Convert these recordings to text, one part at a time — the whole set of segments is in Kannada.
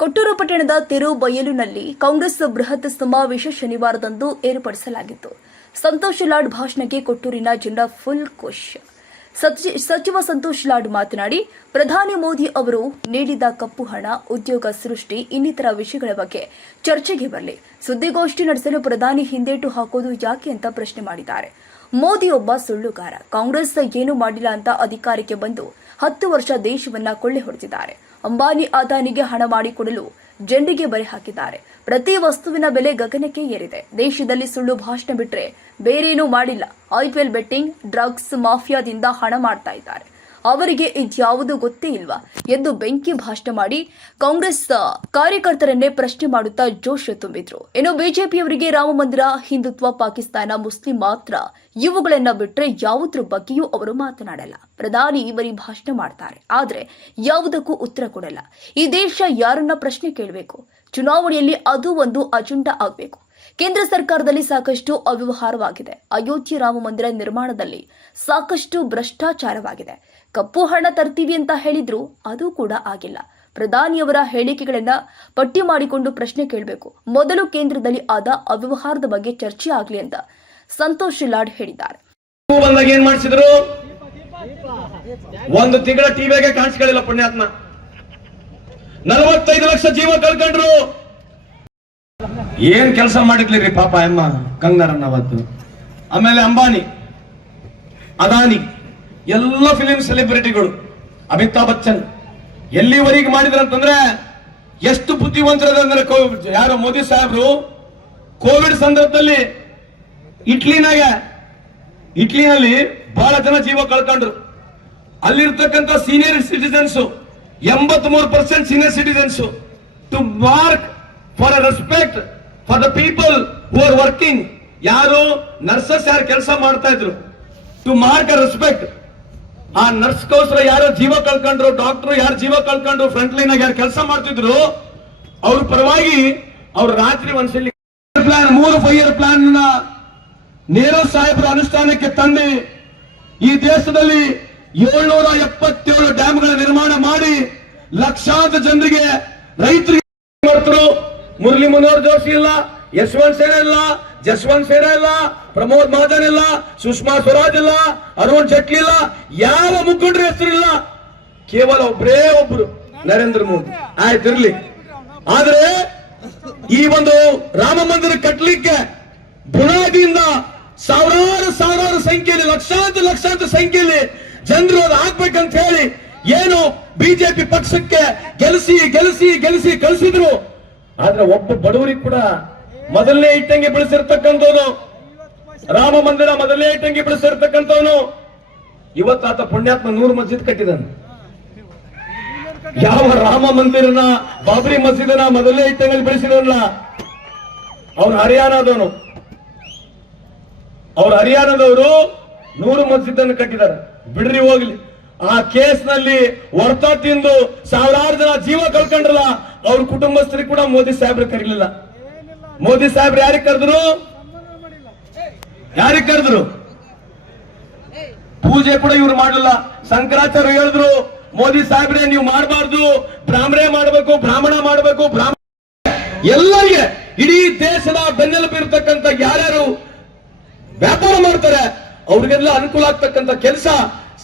ಕೊಟ್ಟೂರು ಪಟ್ಟಣದ ಬಯಲುನಲ್ಲಿ ಕಾಂಗ್ರೆಸ್ ಬೃಹತ್ ಸಮಾವೇಶ ಶನಿವಾರದಂದು ಏರ್ಪಡಿಸಲಾಗಿತ್ತು ಸಂತೋಷ್ ಲಾಡ್ ಭಾಷಣಕ್ಕೆ ಕೊಟ್ಟೂರಿನ ಜನ ಫುಲ್ ಖುಷ್ ಸಚಿವ ಸಂತೋಷ್ ಲಾಡ್ ಮಾತನಾಡಿ ಪ್ರಧಾನಿ ಮೋದಿ ಅವರು ನೀಡಿದ ಕಪ್ಪು ಹಣ ಉದ್ಯೋಗ ಸೃಷ್ಟಿ ಇನ್ನಿತರ ವಿಷಯಗಳ ಬಗ್ಗೆ ಚರ್ಚೆಗೆ ಬರಲಿ ಸುದ್ದಿಗೋಷ್ಠಿ ನಡೆಸಲು ಪ್ರಧಾನಿ ಹಿಂದೇಟು ಹಾಕೋದು ಯಾಕೆ ಅಂತ ಪ್ರಶ್ನೆ ಮಾಡಿದ್ದಾರೆ ಮೋದಿ ಒಬ್ಬ ಸುಳ್ಳುಗಾರ ಕಾಂಗ್ರೆಸ್ ಏನು ಮಾಡಿಲ್ಲ ಅಂತ ಅಧಿಕಾರಕ್ಕೆ ಬಂದು ಹತ್ತು ವರ್ಷ ದೇಶವನ್ನ ಕೊಳ್ಳೆ ಹೊಡೆದಿದ್ದಾರೆ ಅಂಬಾನಿ ಅದಾನಿಗೆ ಹಣ ಮಾಡಿಕೊಡಲು ಜಂಡಿಗೆ ಬರೆ ಹಾಕಿದ್ದಾರೆ ಪ್ರತಿ ವಸ್ತುವಿನ ಬೆಲೆ ಗಗನಕ್ಕೆ ಏರಿದೆ ದೇಶದಲ್ಲಿ ಸುಳ್ಳು ಭಾಷಣ ಬಿಟ್ಟರೆ ಬೇರೇನೂ ಮಾಡಿಲ್ಲ ಐಪಿಎಲ್ ಬೆಟ್ಟಿಂಗ್ ಡ್ರಗ್ಸ್ ಮಾಫಿಯಾದಿಂದ ಹಣ ಮಾಡ್ತಾ ಇದ್ದಾರೆ ಅವರಿಗೆ ಇದ್ಯಾವುದು ಗೊತ್ತೇ ಇಲ್ವಾ ಎಂದು ಬೆಂಕಿ ಭಾಷಣ ಮಾಡಿ ಕಾಂಗ್ರೆಸ್ ಕಾರ್ಯಕರ್ತರನ್ನೇ ಪ್ರಶ್ನೆ ಮಾಡುತ್ತಾ ಜೋಶ ತುಂಬಿದ್ರು ಏನು ಬಿಜೆಪಿಯವರಿಗೆ ರಾಮ ಮಂದಿರ ಹಿಂದುತ್ವ ಪಾಕಿಸ್ತಾನ ಮುಸ್ಲಿಂ ಮಾತ್ರ ಇವುಗಳನ್ನ ಬಿಟ್ರೆ ಯಾವುದ್ರ ಬಗ್ಗೆಯೂ ಅವರು ಮಾತನಾಡಲ್ಲ ಪ್ರಧಾನಿ ಇವರಿ ಭಾಷಣ ಮಾಡ್ತಾರೆ ಆದ್ರೆ ಯಾವುದಕ್ಕೂ ಉತ್ತರ ಕೊಡಲ್ಲ ಈ ದೇಶ ಯಾರನ್ನ ಪ್ರಶ್ನೆ ಕೇಳಬೇಕು ಚುನಾವಣೆಯಲ್ಲಿ ಅದು ಒಂದು ಅಜೆಂಡಾ ಆಗಬೇಕು ಕೇಂದ್ರ ಸರ್ಕಾರದಲ್ಲಿ ಸಾಕಷ್ಟು ಅವ್ಯವಹಾರವಾಗಿದೆ ಅಯೋಧ್ಯೆ ರಾಮ ಮಂದಿರ ನಿರ್ಮಾಣದಲ್ಲಿ ಸಾಕಷ್ಟು ಭ್ರಷ್ಟಾಚಾರವಾಗಿದೆ ಕಪ್ಪು ಹಣ ತರ್ತೀವಿ ಅಂತ ಹೇಳಿದ್ರು ಅದು ಕೂಡ ಆಗಿಲ್ಲ ಪ್ರಧಾನಿಯವರ ಹೇಳಿಕೆಗಳನ್ನ ಪಟ್ಟಿ ಮಾಡಿಕೊಂಡು ಪ್ರಶ್ನೆ ಕೇಳಬೇಕು ಮೊದಲು ಕೇಂದ್ರದಲ್ಲಿ ಆದ ಅವ್ಯವಹಾರದ ಬಗ್ಗೆ ಚರ್ಚೆ ಆಗ್ಲಿ ಅಂತ ಸಂತೋಷ್ ಶಿಲಾಡ್ ಹೇಳಿದ್ದಾರೆ ಒಂದು ತಿಂಗಳ ಟಿವಿಗೆ ಕಾಣಿಸ್ಕೊಳ್ಳಿಲ್ಲ ಪುಣ್ಯಾತ್ಮ ನಲವತ್ತೈದು ಲಕ್ಷ ಜೀವ ಕಳ್ಕೊಂಡ್ರು ಏನ್ ಕೆಲಸ ಮಾಡಿದ್ಲಿ ಪಾಪ ಎಮ್ಮ ಕಂಗರನ್ನ ಅವತ್ತು ಆಮೇಲೆ ಅಂಬಾನಿ ಅದಾನಿ ಎಲ್ಲ ಫಿಲಿಂ ಸೆಲೆಬ್ರಿಟಿಗಳು ಅಮಿತಾಬ್ ಬಚ್ಚನ್ ಎಲ್ಲಿವರೆಗೆ ಮಾಡಿದ್ರ ಅಂತಂದ್ರೆ ಎಷ್ಟು ಬುದ್ಧಿವಂತರದಂದ್ರೆ ಯಾರು ಮೋದಿ ಸಾಹೇಬ್ರು ಕೋವಿಡ್ ಸಂದರ್ಭದಲ್ಲಿ ಇಟ್ಲಿನಾಗ ಇಟ್ಲಿನಲ್ಲಿ ಬಹಳ ಜನ ಜೀವ ಕಳ್ಕೊಂಡ್ರು ಅಲ್ಲಿರ್ತಕ್ಕಂಥ ಸೀನಿಯರ್ ಸಿಟಿಸನ್ಸ್ ಎಂಬತ್ ಮೂರು percent senior citizens to mark for respect for the people who are working ಯಾರು ನರ್ಸಸ್ ಯಾರು ಕೆಲಸ ಮಾಡ್ತಾ ಇದ್ರು ಟು ಮಾರ್ಕ್ ಅ ರೆಸ್ಪೆಕ್ಟ್ ಆ ನರ್ಸ್ಗೋಸ್ಕರ ಯಾರು ಜೀವ ಕಳ್ಕೊಂಡ್ರು ಡಾಕ್ಟರ್ ಯಾರು ಜೀವ ಕಳ್ಕೊಂಡ್ರು ಫ್ರಂಟ್ ಲೈನ್ ಯಾರು ಕೆಲಸ ಮಾಡ್ತಿದ್ರು ಅವ್ರ ಪರವಾಗಿ ಅವ್ರ ರಾತ್ರಿ ಮನಸ್ಸಲ್ಲಿ ಪ್ಲಾನ್ ಮೂರು ಫೈಯರ್ ಪ್ಲಾನ್ ನ ಸಾಹೇಬರ ಅನುಷ್ಠಾನಕ್ಕೆ ತಂದು ಈ ದೇಶದಲ್ಲಿ ಏಳ್ನೂರ ಎಪ್ಪತ್ತೇಳು ಡ್ಯಾಮ್ಗಳ ನಿರ್ಮಾಣ ಮಾಡಿ ಲಕ್ಷಾಂತರ ಜನರಿಗೆ ರೈತರಿಗೆ ಮುರಳಿ ಮನೋಹರ್ ಜೋಶಿ ಇಲ್ಲ ಯಶವಂತ್ ಸೇನ ಇಲ್ಲ ಜಸ್ವಂತ್ ಸೇನ ಇಲ್ಲ ಪ್ರಮೋದ್ ಮಾದನ್ ಇಲ್ಲ ಸುಷ್ಮಾ ಸ್ವರಾಜ್ ಇಲ್ಲ ಅರುಣ್ ಜೇಟ್ಲಿ ಇಲ್ಲ ಯಾವ ಮುಖಂಡರ ಹೆಸರು ಇಲ್ಲ ಕೇವಲ ಒಬ್ಬರೇ ಒಬ್ರು ನರೇಂದ್ರ ಮೋದಿ ಆಯ್ತಿರ್ಲಿ ಆದ್ರೆ ಈ ಒಂದು ರಾಮ ಮಂದಿರ ಕಟ್ಟಲಿಕ್ಕೆ ಬುನಾದಿಯಿಂದ ಸಾವಿರಾರು ಸಾವಿರಾರು ಸಂಖ್ಯೆಯಲ್ಲಿ ಲಕ್ಷಾಂತರ ಲಕ್ಷಾಂತರ ಸಂಖ್ಯೆಯಲ್ಲಿ ಜನರು ಅದು ಆಗ್ಬೇಕಂತ ಹೇಳಿ ಏನು ಬಿಜೆಪಿ ಪಕ್ಷಕ್ಕೆ ಗೆಲ್ಸಿ ಗೆಲ್ಸಿ ಗೆಲ್ಸಿ ಕಳಿಸಿದ್ರು ಆದ್ರೆ ಒಬ್ಬ ಬಡವರಿಗೆ ಕೂಡ ಮೊದಲನೇ ಇಟ್ಟಂಗಿ ಬೆಳೆಸಿರ್ತಕ್ಕಂಥದು ರಾಮ ಮಂದಿರ ಮೊದಲನೇ ಇಟ್ಟಂಗಿ ಬೆಳೆಸಿರ್ತಕ್ಕಂಥವನು ಇವತ್ತಾತ ಪುಣ್ಯಾತ್ಮ ನೂರು ಮಸ್ಜಿದ್ ಕಟ್ಟಿದನು ಯಾವ ರಾಮ ಮಂದಿರನ ಬಾಬ್ರಿ ಮಸೀದನ ಮೊದಲನೇ ಇಟ್ಟಂಗಲ್ಲಿ ಬಿಡಿಸಿದವನ್ನ ಅವನು ಹರಿಯಾಣದವನು ಅವ್ರ ಹರಿಯಾಣದವರು ನೂರು ಮಸ್ಜಿದ್ದನ್ನು ಕಟ್ಟಿದ್ದಾರೆ ಬಿಡ್ರಿ ಹೋಗ್ಲಿ ಆ ಕೇಸ್ ನಲ್ಲಿ ತಿಂದು ಸಾವಿರಾರು ಜನ ಜೀವ ಕಳ್ಕೊಂಡ್ರಲ್ಲ ಅವ್ರ ಕುಟುಂಬಸ್ಥರಿಗೆ ಕೂಡ ಮೋದಿ ಸಾಹೇಬ್ರು ಕರೀಲಿಲ್ಲ ಮೋದಿ ಸಾಹೇಬ್ರು ಯಾರಿಗೆ ಕರೆದ್ರು ಯಾರಿಗೆ ಕರೆದ್ರು ಪೂಜೆ ಕೂಡ ಇವ್ರು ಮಾಡಲಿಲ್ಲ ಶಂಕರಾಚಾರ್ಯ ಹೇಳಿದ್ರು ಮೋದಿ ಸಾಹೇಬ್ರೆ ನೀವು ಮಾಡಬಾರ್ದು ಬ್ರಾಹ್ಮಣೆ ಮಾಡಬೇಕು ಬ್ರಾಹ್ಮಣ ಮಾಡಬೇಕು ಬ್ರಾಹ್ಮಣ ಎಲ್ಲರಿಗೆ ಇಡೀ ದೇಶದ ಬೆನ್ನೆಲುಬು ಇರತಕ್ಕಂತ ಯಾರ್ಯಾರು ವ್ಯಾಪಾರ ಮಾಡ್ತಾರೆ ಅವ್ರಿಗೆಲ್ಲ ಅನುಕೂಲ ಆಗ್ತಕ್ಕಂತ ಕೆಲಸ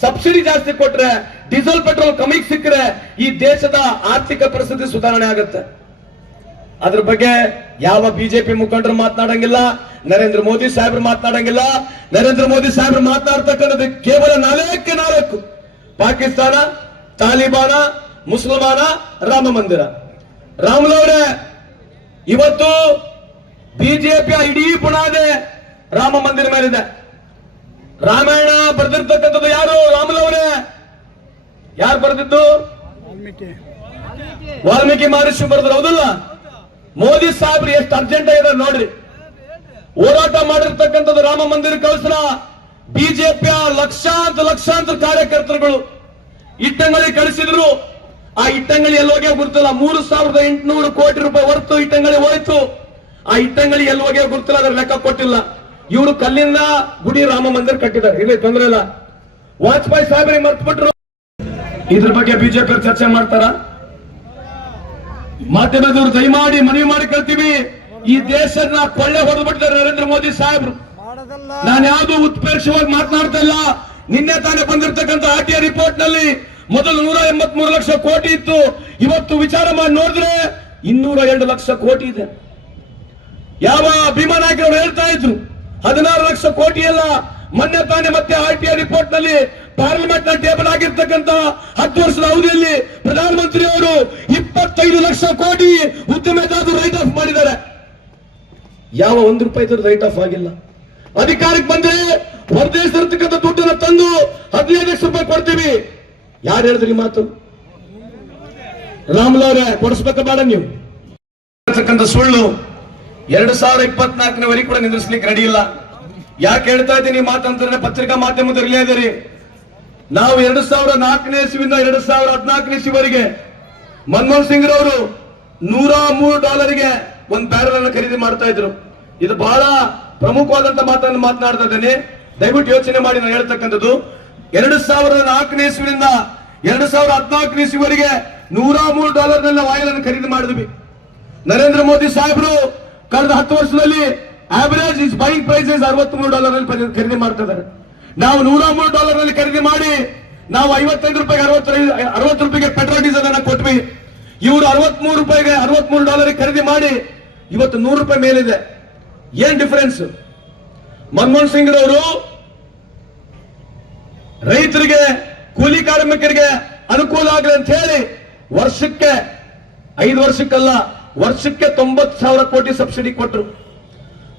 ಸಬ್ಸಿಡಿ ಜಾಸ್ತಿ ಕೊಟ್ರೆ ಡೀಸೆಲ್ ಪೆಟ್ರೋಲ್ ಕಮ್ಮಿಗೆ ಸಿಕ್ಕರೆ ಈ ದೇಶದ ಆರ್ಥಿಕ ಪರಿಸ್ಥಿತಿ ಸುಧಾರಣೆ ಆಗುತ್ತೆ ಅದ್ರ ಬಗ್ಗೆ ಯಾವ ಬಿಜೆಪಿ ಮುಖಂಡರು ಮಾತನಾಡಂಗಿಲ್ಲ ನರೇಂದ್ರ ಮೋದಿ ಸಾಹೇಬ್ರು ಮಾತನಾಡಂಗಿಲ್ಲ ನರೇಂದ್ರ ಮೋದಿ ಸಾಹೇಬ್ರು ಮಾತನಾಡ್ತಕ್ಕಂಥದ್ದು ಕೇವಲ ನಾಲ್ಕೆ ನಾಲ್ಕು ಪಾಕಿಸ್ತಾನ ತಾಲಿಬಾನ ಮುಸಲ್ಮಾನ ರಾಮ ಮಂದಿರ ರಾಮಲವ್ರೆ ಇವತ್ತು ಬಿಜೆಪಿ ಇಡೀ ಪುಣಾದೆ ರಾಮ ಮಂದಿರ ಮೇಲಿದೆ ರಾಮಾಯಣ ಬರೆದಿರ್ತಕ್ಕಂಥದ್ದು ಯಾರು ರಾಮುಲವ್ರೆ ಯಾರು ಬರೆದಿದ್ದು ವಾಲ್ಮೀಕಿ ಮಹರ್ಷಿ ಬರೆದ್ರು ಹೌದಲ್ಲ ಮೋದಿ ಸಾಹೇಬ್ರಿ ಎಷ್ಟು ಅರ್ಜೆಂಟ್ ಆಗಿದೆ ನೋಡ್ರಿ ಹೋರಾಟ ಮಾಡಿರ್ತಕ್ಕಂಥದ್ದು ರಾಮ ಮಂದಿರ ಕಳಿಸ್ರ ಬಿಜೆಪಿಯ ಲಕ್ಷಾಂತರ ಲಕ್ಷಾಂತರ ಕಾರ್ಯಕರ್ತರುಗಳು ಇಟ್ಟಂಗಳಿ ಕಳಿಸಿದ್ರು ಆ ಇಟ್ಟಂಗಳಿ ಎಲ್ಲಿ ಹೋಗಿ ಗುರುತಿಲ್ಲ ಮೂರು ಸಾವಿರದ ಎಂಟುನೂರು ಕೋಟಿ ರೂಪಾಯಿ ಹೊರತು ಇಟ್ಟಂಗಳಿ ಹೋಯ್ತು ಆ ಇಟ್ಟಂಗಳಿ ಎಲ್ಲಿ ಹೋಗಿ ಗುರುತಿಲ್ಲ ಅದ್ರ ಲೆಕ್ಕ ಕೊಟ್ಟಿಲ್ಲ ಇವರು ಕಲ್ಲಿಂದ ಗುಡಿ ರಾಮ ಮಂದಿರ ಕಟ್ಟಿದ್ದಾರೆ ಇಲ್ಲಿ ತೊಂದರೆ ಇಲ್ಲ ವಾಜಪೇಯಿ ಮರ್ತು ಮರ್ತ್ಬಿಟ್ರು ಇದ್ರ ಬಗ್ಗೆ ಬಿಜೆಪಿ ಚರ್ಚೆ ಮಾಡ್ತಾರ ಮಾಧ್ಯಮದವರು ದಯಮಾಡಿ ಮನವಿ ಮಾಡಿ ಕೇಳ್ತೀವಿ ಈ ದೇಶನ್ನ ಕೊಳ್ಳೆ ಬಿಟ್ಟಿದ್ದಾರೆ ನರೇಂದ್ರ ಮೋದಿ ಸಾಹೇಬ್ರು ನಾನು ಯಾವ್ದು ಉತ್ಪೇಕ್ಷವಾಗಿ ಮಾತನಾಡ್ತಾ ಇಲ್ಲ ನಿನ್ನೆ ತಾನೇ ಬಂದಿರತಕ್ಕಂತ ಆರ್ ರಿಪೋರ್ಟ್ ನಲ್ಲಿ ಮೊದಲು ನೂರ ಎಂಬತ್ ಲಕ್ಷ ಕೋಟಿ ಇತ್ತು ಇವತ್ತು ವಿಚಾರ ಮಾಡಿ ನೋಡಿದ್ರೆ ಇನ್ನೂರ ಎರಡು ಲಕ್ಷ ಕೋಟಿ ಇದೆ ಯಾವ ಅಭಿಮಾನ ನಾಯ್ಕ ಹೇಳ್ತಾ ಇದ್ರು ಹದಿನಾರು ಲಕ್ಷ ಕೋಟಿ ಅಲ್ಲ ಮೊನ್ನೆ ತಾನೇ ಮತ್ತೆ ಆರ್ ರಿಪೋರ್ಟ್ ನಲ್ಲಿ ಪಾರ್ಲಿಮೆಂಟ್ ನ ಟೇಬಲ್ ಆಗಿರ್ತಕ್ಕಂತ ಹತ್ತು ವರ್ಷದ ಅವಧಿಯಲ್ಲಿ ಪ್ರಧಾನಮಂತ್ರಿ ಅವರು ಇಪ್ಪತ್ತೈದು ಲಕ್ಷ ಕೋಟಿ ಉದ್ದಿಮೆದಾರರು ರೈಟ್ ಆಫ್ ಮಾಡಿದ್ದಾರೆ ಯಾವ ಒಂದು ರೂಪಾಯಿ ರೈಟ್ ಆಫ್ ಆಗಿಲ್ಲ ಅಧಿಕಾರಕ್ಕೆ ಬಂದ್ರೆ ಹೊರದೇಶ ಇರ್ತಕ್ಕಂಥ ದುಡ್ಡನ್ನ ತಂದು ಹದಿನೈದು ಲಕ್ಷ ರೂಪಾಯಿ ಕೊಡ್ತೀವಿ ಯಾರು ಹೇಳಿದ್ರಿ ಮಾತು ರಾಮುಲವ್ರೆ ಕೊಡಿಸ್ಬೇಕ ಬೇಡ ನೀವು ಸುಳ್ಳು ಎರಡ್ ಸಾವಿರ ಇಪ್ಪತ್ನಾಲ್ಕನೇವರೆಗೆ ಕೂಡ ನಿಂದ್ರಿಸ್ಲಿಕ್ಕೆ ರೆಡಿ ಇಲ್ಲ ಯಾಕೆ ಹೇಳ್ತಾ ಇದ್ದೀನಿ ಮಾತಂತಂದ್ರೆ ಪತ್ರಿಕಾ ಮಾಧ್ಯಮದಲ್ಲಿ ನಾವು ಎರಡು ಸಾವಿರ ನಾಲ್ಕನೇ ಇಸ್ವಿಯಿಂದ ಎರಡು ಸಾವಿರ ಹದಿನಾಲ್ಕನೇ ಇಸ್ವಿವರೆಗೆ ಮನಮೋಹನ್ ಸಿಂಗ್ ರವರು ನೂರ ಮೂರು ಡಾಲರ್ಗೆ ಒಂದು ಬ್ಯಾರಲ್ ಅನ್ನು ಖರೀದಿ ಮಾಡ್ತಾ ಇದ್ರು ಇದು ಬಹಳ ಪ್ರಮುಖವಾದಂತ ಮಾತನ್ನು ಮಾತನಾಡ್ತಾ ಇದ್ದೇನೆ ದಯವಿಟ್ಟು ಯೋಚನೆ ಮಾಡಿ ನಾನು ಹೇಳ್ತಕ್ಕಂಥದ್ದು ಎರಡು ಸಾವಿರದ ನಾಲ್ಕನೇ ಇಸ್ವಿನಿಂದ ಎರಡು ಸಾವಿರದ ಹದಿನಾಲ್ಕನೇ ಇಸ್ವಿವರೆಗೆ ನೂರ ಮೂರು ಡಾಲರ್ ನಲ್ಲಿ ಆಯಿಲ್ ಅನ್ನು ಖರೀದಿ ಮಾಡಿದ್ವಿ ನರೇಂದ್ರ ಮೋದಿ ಸಾಹೇಬರು ಕಳೆದ ಹತ್ತು ವರ್ಷದಲ್ಲಿ ಆವರೇಜ್ ಇಸ್ ಬೈಂಗ್ ಪ್ರೈಸಸ್ ಮೂರು ಡಾಲರ್ ನಲ್ಲಿ ಖರೀದಿ ಮಾಡ್ತಾ ಇದ್ದಾರೆ ನಾವು ನೂರ ಮೂರು ಡಾಲರ್ ನಲ್ಲಿ ಖರೀದಿ ಮಾಡಿ ನಾವು ಐವತ್ತೈದು ರೂಪಾಯಿಗೆ ಅರವತ್ತು ರೂಪಾಯಿಗೆ ಪೆಟ್ರೋಲ್ ಡೀಸೆಲ್ ಅನ್ನ ಕೊಟ್ವಿ ಇವರು ಅರವತ್ ಮೂರು ರೂಪಾಯಿಗೆ ಅರವತ್ ಡಾಲರ್ ಖರೀದಿ ಮಾಡಿ ಇವತ್ತು ನೂರು ರೂಪಾಯಿ ಮೇಲಿದೆ ಏನ್ ಡಿಫರೆನ್ಸ್ ಮನಮೋಹನ್ ಸಿಂಗ್ ಅವರು ರೈತರಿಗೆ ಕೂಲಿ ಕಾರ್ಮಿಕರಿಗೆ ಅನುಕೂಲ ಆಗಲಿ ಅಂತ ಹೇಳಿ ವರ್ಷಕ್ಕೆ ಐದು ವರ್ಷಕ್ಕಲ್ಲ ವರ್ಷಕ್ಕೆ ತೊಂಬತ್ ಸಾವಿರ ಕೋಟಿ ಸಬ್ಸಿಡಿ ಕೊಟ್ಟರು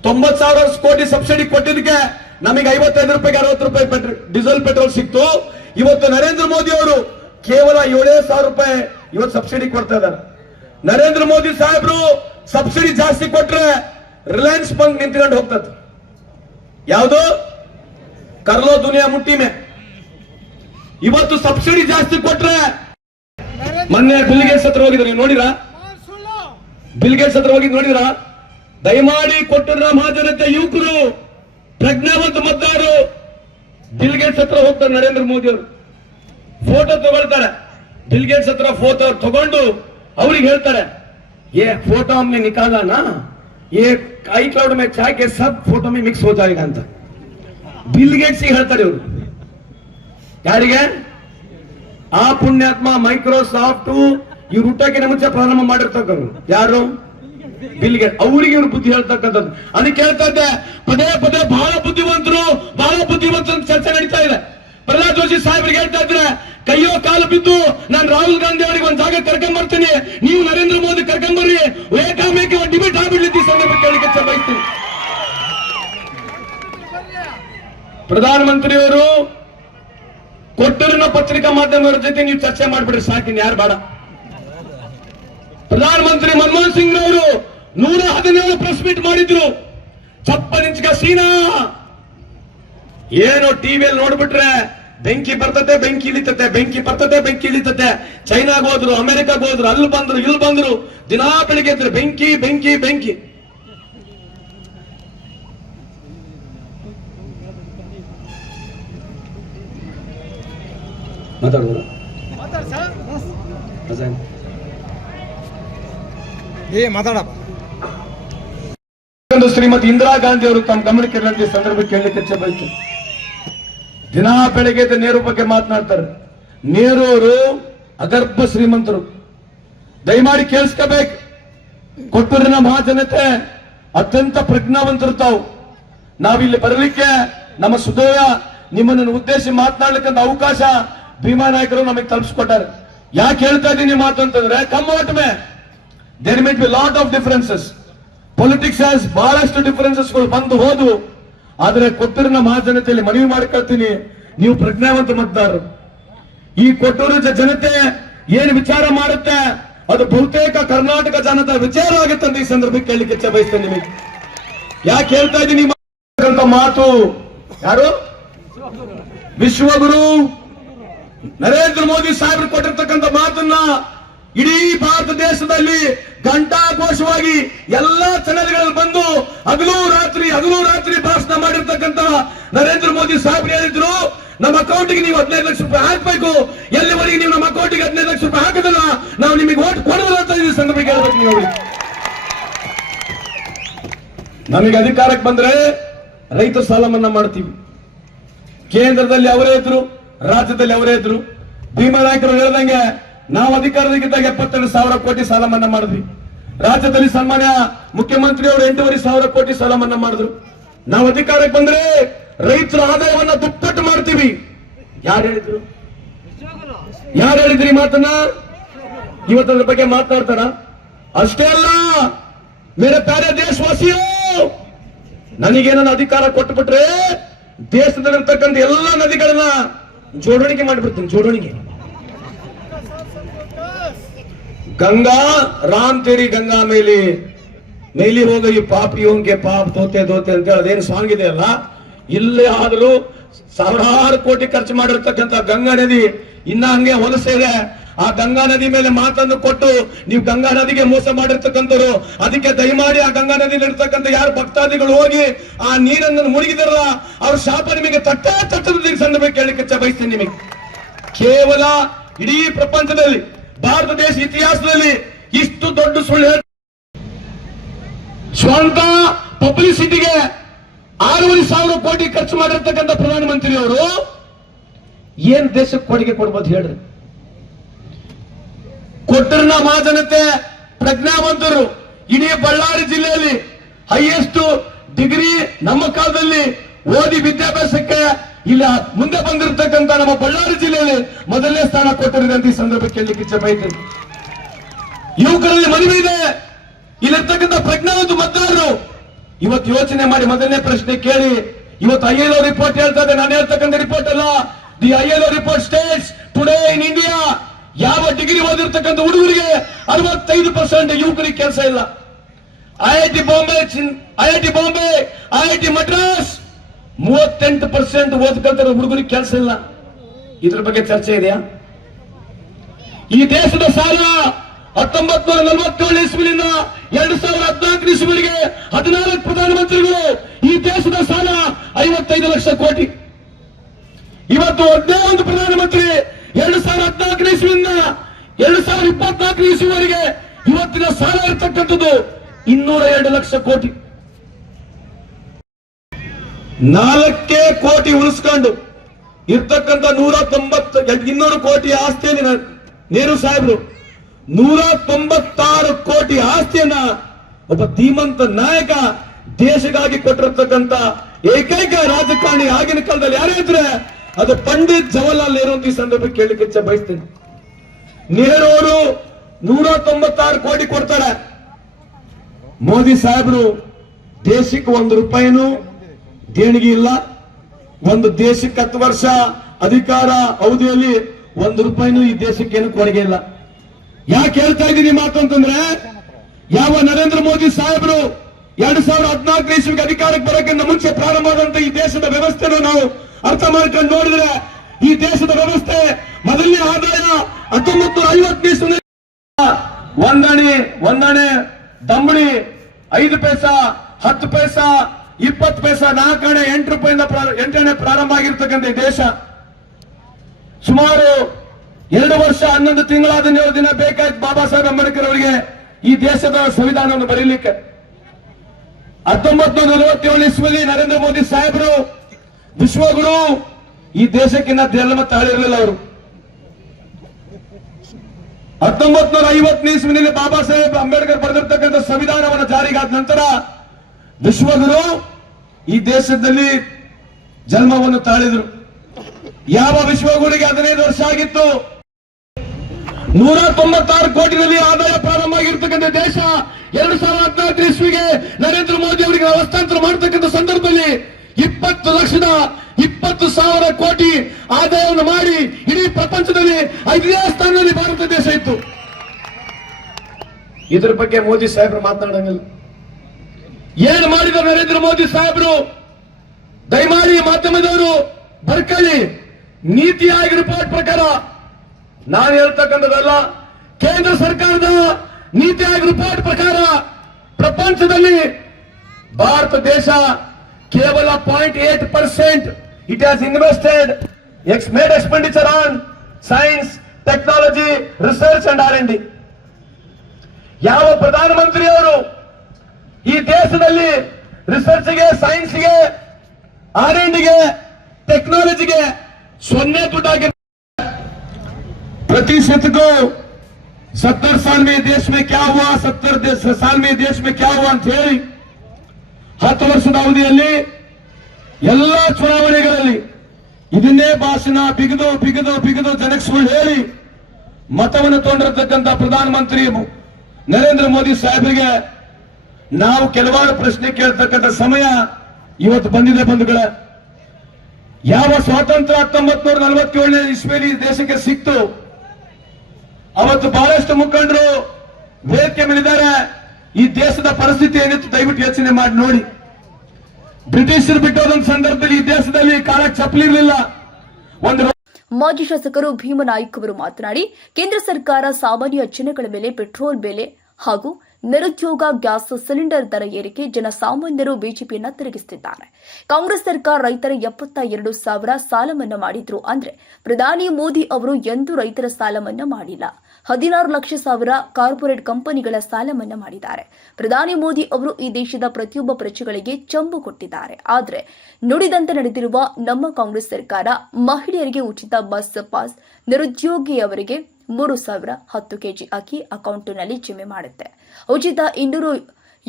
ತೊಂಬತ್ ಸಾವಿರ ಕೋಟಿ ಸಬ್ಸಿಡಿ ಕೊಟ್ಟಿದ್ದಕ್ಕೆ ನಮಗೆ ಐವತ್ತೈದು ರೂಪಾಯಿಗೆ ಅರವತ್ತು ರೂಪಾಯಿ ಡೀಸೆಲ್ ಪೆಟ್ರೋಲ್ ಸಿಕ್ತು ಇವತ್ತು ನರೇಂದ್ರ ಮೋದಿ ಅವರು ಕೇವಲ ಏಳೇ ಸಾವಿರ ರೂಪಾಯಿ ಇವತ್ತು ಸಬ್ಸಿಡಿ ಕೊಡ್ತಾ ಇದ್ದಾರೆ ನರೇಂದ್ರ ಮೋದಿ ಸಾಹೇಬರು ಸಬ್ಸಿಡಿ ಜಾಸ್ತಿ ಕೊಟ್ರೆ ರಿಲಯನ್ಸ್ ಬಂಕ್ ನಿಂತ್ಕೊಂಡು ಹೋಗ್ತದೆ ಯಾವುದು ಕರ್ಲೋ ದುನಿಯಾ ಮುಟ್ಟಿಮೆ ಇವತ್ತು ಸಬ್ಸಿಡಿ ಜಾಸ್ತಿ ಕೊಟ್ರೆ ಮೊನ್ನೆ ಬಿಲ್ಗೇಸ್ ಹತ್ರ ಹೋಗಿದ್ರೆ ನೀವು ನೋಡಿರಾ ಸತ್ರ ಹತ್ರ ಹೋಗಿದ್ ನೋಡಿದ್ರ ದಯಮಾಡಿ ಕೊಟ್ಟರ ಮಹಾಜನತೆ ಯುವಕರು ಪ್ರಜ್ಞಾವಂತ ಮತದಾರರು ದಿಲ್ಗೇಟ್ಸ್ ಹತ್ರ ಹೋಗ್ತಾರೆ ನರೇಂದ್ರ ಮೋದಿ ಅವರು ಫೋಟೋ ತಗೊಳ್ತಾರೆ ಗೇಟ್ಸ್ ಹತ್ರ ಫೋಟೋ ತಗೊಂಡು ಅವ್ರಿಗೆ ಹೇಳ್ತಾರೆ ಏ ಫೋಟೋ ಒಮ್ಮೆ ನಾ ಏ ಐ ಕ್ಲೌಡ್ ಮೇ ಚಾಕೆ ಸಬ್ ಫೋಟೋ ಮೇ ಮಿಕ್ಸ್ ಹೋಗ್ತಾ ಈಗ ಅಂತ ಬಿಲ್ ಗೇಟ್ಸ್ ಹೇಳ್ತಾರೆ ಇವರು ಯಾರಿಗೆ ಆ ಪುಣ್ಯಾತ್ಮ ಮೈಕ್ರೋಸಾಫ್ಟ್ ಇವ್ರು ಊಟಕ್ಕೆ ಮುಂಚೆ ಪ್ರಾರಂಭ ಮಾಡಿರ್ತಕ್ಕವರು ಯಾರು ಬಿಲ್ಗೆ ಅವರಿಗೆ ಇವ್ರು ಬುದ್ಧಿ ಹೇಳ್ತಕ್ಕಂಥದ್ದು ಅದಕ್ಕೆ ಹೇಳ್ತಾ ಇದ್ದೆ ಪದೇ ಪದೇ ಬಹಳ ಬುದ್ಧಿವಂತರು ಬಹಳ ಬುದ್ಧಿವಂತ ಚರ್ಚೆ ನಡೀತಾ ಇದೆ ಪ್ರಹ್ಲಾದ್ ಜೋಶಿ ಸಾಹೇಬ್ರಿಗೆ ಹೇಳ್ತಾ ಇದ್ರೆ ಕೈಯೋ ಕಾಲು ಬಿದ್ದು ನಾನು ರಾಹುಲ್ ಗಾಂಧಿ ಅವರಿಗೆ ಒಂದು ಜಾಗ ಕರ್ಕೊಂಡ್ ಬರ್ತೀನಿ ನೀವು ನರೇಂದ್ರ ಮೋದಿ ಕರ್ಕೊಂಡ್ ಬರ್ರಿ ಏಕಾಮೇಕ ಡಿಬೇಟ್ ಆಗ್ಬಿಡ್ಲಿದ್ದೀವಿ ಸಂದರ್ಭ ಕೇಳಲಿಕ್ಕೆ ಬಯಸ್ತೀನಿ ಪ್ರಧಾನಮಂತ್ರಿಯವರು ಕೊಟ್ಟರಿನ ಪತ್ರಿಕಾ ಮಾಧ್ಯಮ ಜೊತೆ ನೀವು ಚರ್ಚೆ ಮಾಡ್ಬಿಡ್ರಿ ಸಾಕಿನ್ ಯಾರು ಬೇಡ ಪ್ರಧಾನಮಂತ್ರಿ ಮನಮೋಹನ್ ಸಿಂಗ್ ರವರು ನೂರ ಹದಿನೇಳು ಪ್ರೆಸ್ ಮೀಟ್ ಮಾಡಿದ್ರು ಇಂಚ್ ಸೀನಾ ಏನು ಟಿವಿಯಲ್ಲಿ ನೋಡ್ಬಿಟ್ರೆ ಬೆಂಕಿ ಬರ್ತದೆ ಬೆಂಕಿ ಇಳಿತತೆ ಬೆಂಕಿ ಬರ್ತದೆ ಬೆಂಕಿ ಇಳಿತತೆ ಚೈನಾಗ ಹೋದ್ರು ಅಮೆರಿಕಾಗ ಹೋದ್ರು ಅಲ್ಲಿ ಬಂದ್ರು ಇಲ್ಲಿ ಬಂದ್ರು ದಿನಾ ಬೆಳಿಗ್ಗೆ ಎದ್ರೆ ಬೆಂಕಿ ಬೆಂಕಿ ಬೆಂಕಿ ಮಾತಾಡ್ಬೋದು ಏ ಮಾತಾಡಪ್ಪ ಶ್ರೀಮತಿ ಇಂದಿರಾ ಗಾಂಧಿ ಅವರು ತಮ್ಮ ಗಮನಕ್ಕೆ ಇರಲಿ ಸಂದರ್ಭಕ್ಕೆ ಹೇಳಲಿಕ್ಕೆ ಬಯಸ್ತು ದಿನಾ ಬೆಳಗ್ಗೆ ನೇರು ಬಗ್ಗೆ ಮಾತನಾಡ್ತಾರೆ ನೇರು ಅವರು ಅಗರ್ಭ ಶ್ರೀಮಂತರು ದಯಮಾಡಿ ಕೇಳಿಸ್ಕೋಬೇಕು ಕೊಟ್ಟೂರಿನ ಮಹಾಜನತೆ ಅತ್ಯಂತ ಪ್ರಜ್ಞಾವಂತರು ತಾವು ನಾವಿಲ್ಲಿ ಬರಲಿಕ್ಕೆ ನಮ್ಮ ಸುದಯ ನಿಮ್ಮನ್ನು ಉದ್ದೇಶಿ ಮಾತನಾಡ್ಲಿಕ್ಕಂತ ಅವಕಾಶ ಭೀಮಾ ನಾಯಕರು ನಮಗೆ ತಲುಪಿಸ್ಕೊಟ್ಟಾರೆ ಯಾಕೆ ಹೇಳ್ತಾ ಇದ್ದೀನಿ ಮಾತು ಅಂತಂದ್ರೆ ಕಮ್ಮ there might be lot of differences politics as ಬಹಳಷ್ಟು ಡಿಫರೆನ್ಸಸ್ ಗಳು ಬಂದು ಹೋದು ಆದ್ರೆ ಕೊಟ್ಟೂರಿನ ಮಹಾಜನತೆಯಲ್ಲಿ ಮನವಿ ಮಾಡ್ಕೊಳ್ತೀನಿ ನೀವು ಪ್ರಜ್ಞಾವಂತ ಮತದಾರರು ಈ ಕೊಟ್ಟೂರಿನ ಜನತೆ ಏನು ವಿಚಾರ ಮಾಡುತ್ತೆ ಅದು ಬಹುತೇಕ ಕರ್ನಾಟಕ ಜನತಾ ವಿಚಾರ ಆಗುತ್ತೆ ಈ ಸಂದರ್ಭಕ್ಕೆ ಕೇಳಲಿಕ್ಕೆ ಇಚ್ಛೆ ಬಯಸ್ತೇನೆ ನಿಮಗೆ ಯಾಕೆ ಹೇಳ್ತಾ ಇದ್ದೀನಿ ಮಾತು ಯಾರು ವಿಶ್ವಗುರು ನರೇಂದ್ರ ಮೋದಿ ಸಾಹೇಬ್ರು ಕೊಟ್ಟಿರ್ತಕ್ಕಂಥ ಮಾತನ್ನ ಇಡೀ ಭಾರತ ದೇಶದಲ್ಲಿ ಘೋಷವಾಗಿ ಎಲ್ಲಾ ಚಾನೆಲ್ಗಳಲ್ಲಿ ಬಂದು ಹಗಲು ರಾತ್ರಿ ಹಗಲು ರಾತ್ರಿ ಭಾಷಣ ಮಾಡಿರ್ತಕ್ಕಂತ ನರೇಂದ್ರ ಮೋದಿ ಸಾಹೇಬ್ ಹೇಳಿದ್ರು ನಮ್ಮ ಅಕೌಂಟ್ಗೆ ನೀವು ಹದಿನೈದು ಲಕ್ಷ ರೂಪಾಯಿ ಹಾಕಬೇಕು ಎಲ್ಲಿವರೆಗೆ ನೀವು ನಮ್ಮ ಅಕೌಂಟ್ಗೆ ಹದಿನೈದು ಲಕ್ಷ ರೂಪಾಯಿ ಹಾಕದಲ್ಲ ನಾವು ನಿಮಗೆ ಓಟ್ ಕೊಡೋದಿಲ್ಲ ಅಂತ ಇದ್ದೀವಿ ಸಂದರ್ಭಕ್ಕೆ ಹೇಳ್ಬೇಕು ನೀವು ನಮಗೆ ಅಧಿಕಾರಕ್ಕೆ ಬಂದ್ರೆ ರೈತ ಸಾಲ ಮನ್ನಾ ಮಾಡ್ತೀವಿ ಕೇಂದ್ರದಲ್ಲಿ ಅವರೇ ಇದ್ರು ರಾಜ್ಯದಲ್ಲಿ ಅವರೇ ಇದ್ರು ಭೀಮಾ ನಾಯಕರು ಹೇಳ್ದಂಗೆ ನಾವು ಅಧಿಕಾರದಲ್ಲಿದ್ದಾಗ ಎಪ್ಪತ್ತೆರಡು ಸಾವಿರ ಕೋಟಿ ಸಾಲ ಮನ್ನಾ ಮಾಡಿದ್ವಿ ರಾಜ್ಯದಲ್ಲಿ ಸನ್ಮಾನ್ಯ ಮುಖ್ಯಮಂತ್ರಿ ಅವರು ಎಂಟೂವರೆ ಸಾವಿರ ಕೋಟಿ ಸಾಲ ಮನ್ನಾ ಮಾಡಿದ್ರು ನಾವು ಅಧಿಕಾರಕ್ಕೆ ಬಂದ್ರೆ ರೈತರ ಆದಾಯವನ್ನ ದುಪ್ಪಟ್ಟು ಮಾಡ್ತೀವಿ ಯಾರು ಹೇಳಿದ್ರು ಯಾರು ಹೇಳಿದ್ರಿ ಮಾತನ್ನ ಇವತ್ತದ್ರ ಬಗ್ಗೆ ಮಾತನಾಡ್ತಾರ ಅಷ್ಟೇ ಅಲ್ಲ ಬೇರೆ ಪ್ಯಾರೆ ದೇಶವಾಸಿಯೋ ನನಗೇನನ್ನ ಅಧಿಕಾರ ಕೊಟ್ಟು ಬಿಟ್ರೆ ದೇಶದಲ್ಲಿರ್ತಕ್ಕಂಥ ಎಲ್ಲಾ ನದಿಗಳನ್ನ ಜೋಡಣಿಗೆ ಮಾಡಿಬಿಡ್ತೀನಿ ಜೋಡಣಿಗೆ ಗಂಗಾ ರಾಮ್ ತೇರಿ ಗಂಗಾ ಮೇಲಿ ಮೇಲಿ ಹೋಗ ಈ ಪಾಪಿಯೋನ್ಗೆ ಪಾಪ್ ತೋತೆ ತೋತೆ ಅಂತ ಅದೇನು ಸಾಂಗ್ ಇದೆ ಅಲ್ಲ ಇಲ್ಲೇ ಆದರೂ ಸಾವಿರಾರು ಕೋಟಿ ಖರ್ಚು ಮಾಡಿರ್ತಕ್ಕಂಥ ಗಂಗಾ ನದಿ ಇನ್ನ ಹಂಗೆ ಹೊಲಸಿದೆ ಆ ಗಂಗಾ ನದಿ ಮೇಲೆ ಮಾತನ್ನು ಕೊಟ್ಟು ನೀವು ಗಂಗಾ ನದಿಗೆ ಮೋಸ ಮಾಡಿರ್ತಕ್ಕಂಥವ್ರು ಅದಕ್ಕೆ ದಯಮಾಡಿ ಆ ಗಂಗಾ ನದಿಯಲ್ಲಿ ಇರ್ತಕ್ಕಂಥ ಯಾರು ಭಕ್ತಾದಿಗಳು ಹೋಗಿ ಆ ನೀರನ್ನು ಮುಳುಗಿದಾರಲ್ಲ ಅವ್ರ ಶಾಪ ನಿಮಗೆ ತಟ್ಟ ತಟ್ಟದಲ್ಲಿ ಸಂದರ್ಭ ಕೇಳಲಿಕ್ಕೆ ಬಯಸ್ತೀನಿ ನಿಮಗೆ ಕೇವಲ ಇಡೀ ಪ್ರಪಂಚದಲ್ಲಿ ಭಾರತ ದೇಶ ಇತಿಹಾಸದಲ್ಲಿ ಇಷ್ಟು ದೊಡ್ಡ ಸುಳ್ಳು ಸ್ವಂತ ಪಬ್ಲಿಸಿಟಿಗೆ ಆರೂವರೆ ಸಾವಿರ ಕೋಟಿ ಖರ್ಚು ಮಾಡಿರ್ತಕ್ಕಂಥ ಪ್ರಧಾನಮಂತ್ರಿಯವರು ಅವರು ಏನ್ ದೇಶಕ್ಕೆ ಕೊಡುಗೆ ಕೊಡ್ಬೋದು ಹೇಳ್ರಿ ಕೊಟ್ಟರ್ನ ಮಹಾಜನತೆ ಪ್ರಜ್ಞಾವಂತರು ಇಡೀ ಬಳ್ಳಾರಿ ಜಿಲ್ಲೆಯಲ್ಲಿ ಹೈಯೆಸ್ಟ್ ಡಿಗ್ರಿ ನಮ್ಮ ಕಾಲದಲ್ಲಿ ಓದಿ ವಿದ್ಯಾಭ್ಯಾಸಕ್ಕೆ ಇಲ್ಲ ಮುಂದೆ ಬಂದಿರತಕ್ಕಂತ ನಮ್ಮ ಬಳ್ಳಾರಿ ಜಿಲ್ಲೆಯಲ್ಲಿ ಮೊದಲನೇ ಸ್ಥಾನ ಕೊಟ್ಟಿರಿದೆ ಅಂತ ಈ ಸಂದರ್ಭಕ್ಕೆ ಕೇಳಲಿಕ್ಕೆ ಇಚ್ಛೆ ಯುವಕರಲ್ಲಿ ಮನವಿ ಇದೆ ಇಲ್ಲಿರ್ತಕ್ಕಂಥ ಪ್ರಜ್ಞಾವಂತ ಮತದಾರರು ಇವತ್ತು ಯೋಚನೆ ಮಾಡಿ ಮೊದಲನೇ ಪ್ರಶ್ನೆ ಕೇಳಿ ಇವತ್ತು ಐ ಎಲ್ ರಿಪೋರ್ಟ್ ಹೇಳ್ತಾ ಇದೆ ನಾನು ಹೇಳ್ತಕ್ಕಂಥ ರಿಪೋರ್ಟ್ ಅಲ್ಲ the I L report states today in India ಯಾವ ಡಿಗ್ರಿ ಓದಿರ್ತಕ್ಕಂಥ ಹುಡುಗರಿಗೆ ಅರವತ್ತೈದು ಪರ್ಸೆಂಟ್ ಯುವಕರಿಗೆ ಕೆಲಸ ಇಲ್ಲ I I T Bombay I I T Bombay I I T Madras ಮೂವತ್ತೆಂಟು ಪರ್ಸೆಂಟ್ ಓದ್ಕಂತಾರ ಹುಡುಗರಿಗೆ ಕೆಲಸ ಇಲ್ಲ ಇದ್ರ ಬಗ್ಗೆ ಚರ್ಚೆ ಇದೆಯಾ ಈ ದೇಶದ ಸಾಲ ಹತ್ತೊಂಬತ್ ನೂರ ನಲವತ್ತೇಳು ಇಸ್ವಿನಿಂದ ಎರಡು ಸಾವಿರದ ಹದಿನಾಲ್ಕು ಇಸ್ವಿಗೆ ಹದಿನಾಲ್ಕು ಪ್ರಧಾನಮಂತ್ರಿಗಳು ಈ ದೇಶದ ಸಾಲ ಐವತ್ತೈದು ಲಕ್ಷ ಕೋಟಿ ಇವತ್ತು ಒಂದೇ ಒಂದು ಪ್ರಧಾನಮಂತ್ರಿ ಎರಡು ಸಾವಿರ ಹದಿನಾಲ್ಕನೇ ಇಸ್ವಿನಿಂದ ಎರಡು ಸಾವಿರದ ಇಪ್ಪತ್ನಾಲ್ಕು ಇಸ್ವಿವರೆಗೆ ಇವತ್ತಿನ ಸಾಲ ಇರ್ತಕ್ಕಂಥದ್ದು ಇನ್ನೂರ ಎರಡು ಲಕ್ಷ ಕೋಟಿ ನಾಲ್ಕೇ ಕೋಟಿ ಉಳಿಸ್ಕೊಂಡು ಇರ್ತಕ್ಕಂಥ ನೂರ ತೊಂಬತ್ತು ಇನ್ನೂರು ಕೋಟಿ ಆಸ್ತಿಯಲ್ಲಿ ನೇರು ಸಾಹೇಬರು ನೂರ ತೊಂಬತ್ತಾರು ಕೋಟಿ ಆಸ್ತಿಯನ್ನ ಒಬ್ಬ ಧೀಮಂತ ನಾಯಕ ದೇಶಗಾಗಿ ಕೊಟ್ಟಿರ್ತಕ್ಕಂಥ ಏಕೈಕ ರಾಜಕಾರಣಿ ಆಗಿನ ಕಾಲದಲ್ಲಿ ಯಾರೇ ಇದ್ರೆ ಅದು ಪಂಡಿತ್ ಜವಾಹರ್ಲಾಲ್ ನೆಹರು ಅಂತ ಈ ಸಂದರ್ಭ ಕೇಳಲಿಕ್ಕೆ ಬಯಸ್ತೇನೆ ನೆಹರು ಅವರು ನೂರ ತೊಂಬತ್ತಾರು ಕೋಟಿ ಕೊಡ್ತಾರೆ ಮೋದಿ ಸಾಹೇಬರು ದೇಶಕ್ಕೆ ಒಂದು ರೂಪಾಯಿನೂ ದೇಣಿಗೆ ಇಲ್ಲ ಒಂದು ದೇಶಕ್ಕೆ ಹತ್ತು ವರ್ಷ ಅಧಿಕಾರ ಅವಧಿಯಲ್ಲಿ ಒಂದು ರೂಪಾಯಿನೂ ಈ ದೇಶಕ್ಕೆ ಏನು ಕೊಡುಗೆ ಇಲ್ಲ ಯಾಕೆ ಹೇಳ್ತಾ ಇದ್ದೀನಿ ಮಾತು ಅಂತಂದ್ರೆ ಯಾವ ನರೇಂದ್ರ ಮೋದಿ ಸಾಹೇಬರು ಎರಡ್ ಸಾವಿರದ ಹದಿನಾಲ್ಕು ಇಸ್ವಿಗೆ ಅಧಿಕಾರಕ್ಕೆ ಬರೋಕ್ಕಿಂತ ಮುಂಚೆ ಪ್ರಾರಂಭವಾದಂತ ಈ ದೇಶದ ವ್ಯವಸ್ಥೆನ ನಾವು ಅರ್ಥ ಮಾಡ್ಕೊಂಡು ನೋಡಿದ್ರೆ ಈ ದೇಶದ ವ್ಯವಸ್ಥೆ ಮೊದಲನೇ ಆದಾಯ ಹತ್ತೊಂಬತ್ತು ಐವತ್ತು ಐವತ್ತು ಒಂದಣಿ ಒಂದಣೆ ದಂಬಳಿ ಐದು ಪೈಸಾ ಹತ್ತು ಪೈಸಾ ಇಪ್ಪತ್ತು ಪೈಸ ನಾಲ್ಕಣೆ ಎಂಟು ರೂಪಾಯಿಂದ ಎಂಟನೇ ಪ್ರಾರಂಭ ಆಗಿರ್ತಕ್ಕಂಥ ದೇಶ ಸುಮಾರು ಎರಡು ವರ್ಷ ಹನ್ನೊಂದು ತಿಂಗಳಾದ ದಿನ ಬೇಕಾಯ್ತು ಬಾಬಾ ಸಾಹೇಬ್ ಅಂಬೇಡ್ಕರ್ ಅವರಿಗೆ ಈ ದೇಶದ ಸಂವಿಧಾನವನ್ನು ಬರೀಲಿಕ್ಕೆ ಹತ್ತೊಂಬತ್ತು ನಲವತ್ತೇಳು ಇಸ್ವಲ್ಲಿ ನರೇಂದ್ರ ಮೋದಿ ಸಾಹೇಬರು ವಿಶ್ವಗುರು ಈ ದೇಶಕ್ಕಿಂತ ಜನ್ಮ ತಾಳಿರಲಿಲ್ಲ ಅವರು ಹತ್ತೊಂಬತ್ ನೂರ ಐವತ್ತನೇ ಇಸ್ವಿನಲ್ಲಿ ಬಾಬಾ ಸಾಹೇಬ್ ಅಂಬೇಡ್ಕರ್ ಬರೆದಿರ್ತಕ್ಕಂಥ ಸಂವಿಧಾನವನ್ನು ಜಾರಿಗಾದ ನಂತರ ವಿಶ್ವಗುರು ಈ ದೇಶದಲ್ಲಿ ಜನ್ಮವನ್ನು ತಾಳಿದ್ರು ಯಾವ ವಿಶ್ವಗುರುಗೆ ಹದಿನೈದು ವರ್ಷ ಆಗಿತ್ತು ನೂರ ತೊಂಬತ್ತಾರು ಕೋಟಿನಲ್ಲಿ ಆದಾಯ ಪ್ರಾರಂಭ ಆಗಿರ್ತಕ್ಕಂಥ ದೇಶ ಎರಡು ಸಾವಿರದ ಹದಿನಾಲ್ಕು ಇಸ್ವಿಗೆ ನರೇಂದ್ರ ಮೋದಿ ಅವರಿಗೆ ಹಸ್ತಾಂತರ ಮಾಡತಕ್ಕಂಥ ಸಂದರ್ಭದಲ್ಲಿ ಇಪ್ಪತ್ತು ಲಕ್ಷದ ಇಪ್ಪತ್ತು ಸಾವಿರ ಕೋಟಿ ಆದಾಯವನ್ನು ಮಾಡಿ ಇಡೀ ಪ್ರಪಂಚದಲ್ಲಿ ಐದನೇ ಸ್ಥಾನದಲ್ಲಿ ಭಾರತ ದೇಶ ಇತ್ತು ಇದರ ಬಗ್ಗೆ ಮೋದಿ ಸಾಹೇಬ್ರು ಮಾತನಾಡಂಗಿಲ್ಲ ಏನ್ ಮಾಡಿದ ನರೇಂದ್ರ ಮೋದಿ ಸಾಹೇಬರು ದಯಮಾಡಿ ಮಾಧ್ಯಮದವರು ನೀತಿ ನೀತಿಯಾಗಿ ರಿಪೋರ್ಟ್ ಪ್ರಕಾರ ನಾನು ಹೇಳ್ತಕ್ಕಂಥದ್ದಲ್ಲ ಕೇಂದ್ರ ಸರ್ಕಾರದ ನೀತಿಯಾಗಿ ರಿಪೋರ್ಟ್ ಪ್ರಕಾರ ಪ್ರಪಂಚದಲ್ಲಿ ಭಾರತ ದೇಶ ಕೇವಲ point eight percent it has invested X made expenditure on science technology research and R N D ಯಾವ ಪ್ರಧಾನಮಂತ್ರಿಯವರು ಈ ದೇಶದಲ್ಲಿ ರಿಸರ್ಚ್ಗೆ ಸೈನ್ಸ್ಗೆ ಆರ್ ಎನ್ ಡಿಗೆ ಟೆಕ್ನಾಲಜಿಗೆ ಸೊನ್ನೆ ದುಡ್ಡಾಗಿ प्रतिशत को सत्तर साल में देश में क्या हुआ सत्तर साल में देश में क्या हुआ ಅಂತ ಹೇಳಿ ಹತ್ತು ವರ್ಷದ ಅವಧಿಯಲ್ಲಿ ಎಲ್ಲ ಚುನಾವಣೆಗಳಲ್ಲಿ ಇದನ್ನೇ ಭಾಷಣ ಬಿಗಿದು ಬಿಗಿದು ಬಿಗಿದು ಜನಕ್ಕೆ ಸುಳ್ಳು ಹೇಳಿ ಮತವನ್ನು ತೊಗೊಂಡಿರ್ತಕ್ಕಂಥ ಪ್ರಧಾನಮಂತ್ರಿ ನರೇಂದ್ರ ಮೋದಿ ಸಾಹೇಬರಿಗೆ ನಾವು ಕೆಲವಾರು ಪ್ರಶ್ನೆ ಕೇಳ್ತಕ್ಕಂಥ ಸಮಯ ಇವತ್ತು ಬಂದಿದೆ ಬಂಧುಗಳ ಯಾವ ಸ್ವಾತಂತ್ರ್ಯ ಹತ್ತೊಂಬತ್ ನೂರ ನಲವತ್ತೇಳನೇ ಇಸ್ವೇಲಿ ದೇಶಕ್ಕೆ ಸಿಕ್ತು ಅವತ್ತು ಬಹಳಷ್ಟು ಮುಖಂಡರು ವೇದಿಕೆ ಮೇಲಿದ್ದಾರೆ ಈ ದೇಶದ ಪರಿಸ್ಥಿತಿ ಏನಿತ್ತು ದಯವಿಟ್ಟು ಯೋಚನೆ ಮಾಡಿ ನೋಡಿ ಬ್ರಿಟಿಷರು ಬಿಟ್ಟೋದೊಂದು ಸಂದರ್ಭದಲ್ಲಿ ಈ ದೇಶದಲ್ಲಿ ಕಾಲ ಚಪ್ಪಲಿ ಇರಲಿಲ್ಲ ಒಂದು ಮಾಜಿ ಶಾಸಕರು ಭೀಮನಾಯ್ಕ ಅವರು ಮಾತನಾಡಿ ಕೇಂದ್ರ ಸರ್ಕಾರ ಸಾಮಾನ್ಯ ಜನಗಳ ಮೇಲೆ ಪೆಟ್ರೋಲ್ ಬೆಲೆ ಹಾಗೂ ನಿರುದ್ಯೋಗ ಗ್ಯಾಸ್ ಸಿಲಿಂಡರ್ ದರ ಏರಿಕೆ ಜನಸಾಮಾನ್ಯರು ಬಿಜೆಪಿಯನ್ನ ತಿರುಗಿಸುತ್ತಿದ್ದಾರೆ ಕಾಂಗ್ರೆಸ್ ಸರ್ಕಾರ ರೈತರ ಎಪ್ಪತ್ತ ಎರಡು ಸಾವಿರ ಸಾಲ ಮನ್ನಾ ಮಾಡಿದ್ರು ಅಂದ್ರೆ ಪ್ರಧಾನಿ ಮೋದಿ ಅವರು ಎಂದೂ ರೈತರ ಸಾಲ ಮನ್ನಾ ಮಾಡಿಲ್ಲ ಹದಿನಾರು ಲಕ್ಷ ಸಾವಿರ ಕಾರ್ಪೊರೇಟ್ ಕಂಪನಿಗಳ ಸಾಲ ಮನ್ನಾ ಮಾಡಿದ್ದಾರೆ ಪ್ರಧಾನಿ ಮೋದಿ ಅವರು ಈ ದೇಶದ ಪ್ರತಿಯೊಬ್ಬ ಪ್ರಜೆಗಳಿಗೆ ಚಂಬು ಕೊಟ್ಟಿದ್ದಾರೆ ಆದರೆ ನುಡಿದಂತೆ ನಡೆದಿರುವ ನಮ್ಮ ಕಾಂಗ್ರೆಸ್ ಸರ್ಕಾರ ಮಹಿಳೆಯರಿಗೆ ಉಚಿತ ಬಸ್ ಪಾಸ್ ನಿರುದ್ಯೋಗಿಯವರಿಗೆ ಮೂರು ಸಾವಿರ ಹತ್ತು ಕೆಜಿ ಅಕ್ಕಿ ಅಕೌಂಟ್ನಲ್ಲಿ ಜಮೆ ಮಾಡುತ್ತೆ ಉಚಿತ ಇನ್ನೂರು